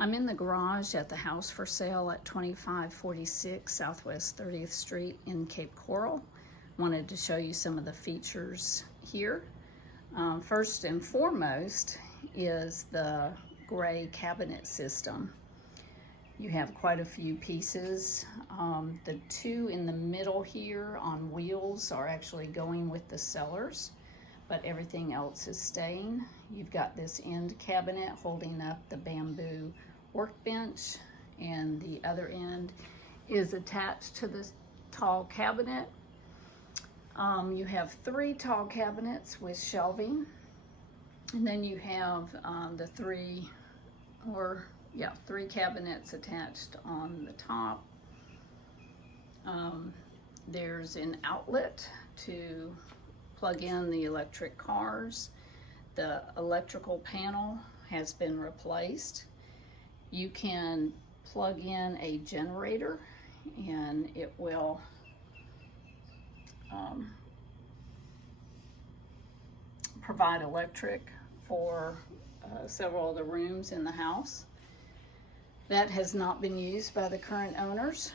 I'm in the garage at the house for sale at 2546 Southwest 30th Street in Cape Coral. Wanted to show you some of the features here. First and foremost is the gray cabinet system. You have quite a few pieces. The two in the middle here on wheels are actually going with the cellars, but everything else is staying. You've got this end cabinet holding up the bamboo workbench, and the other end is attached to this tall cabinet. You have three tall cabinets with shelving, and then you have three cabinets attached on the top. There's an outlet to plug in the electric cars. The electrical panel has been replaced. You can plug in a generator and it will provide electric for several of the rooms in the house. That has not been used by the current owners.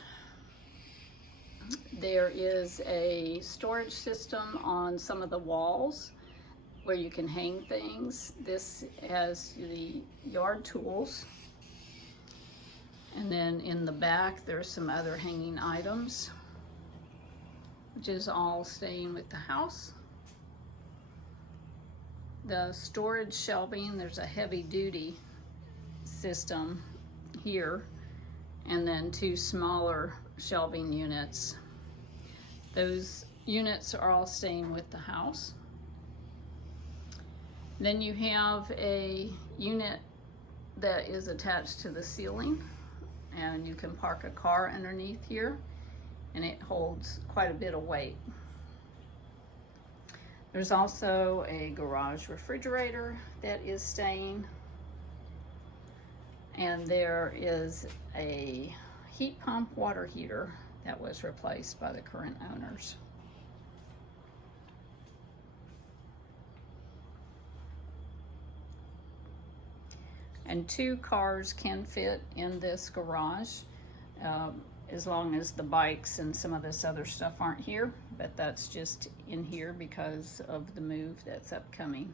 There is a storage system on some of the walls where you can hang things. This has the yard tools. And then in the back, there's some other hanging items, which is all staying with the house. The storage shelving, there's a heavy duty system here, and then two smaller shelving units. Those units are all staying with the house. Then you have a unit that is attached to the ceiling, and you can park a car underneath here, and it holds quite a bit of weight. There's also a garage refrigerator that is staying, and there is a heat pump water heater that was replaced by the current owners. And two cars can fit in this garage, as long as the bikes and some of this other stuff aren't here, but that's just in here because of the move that's upcoming.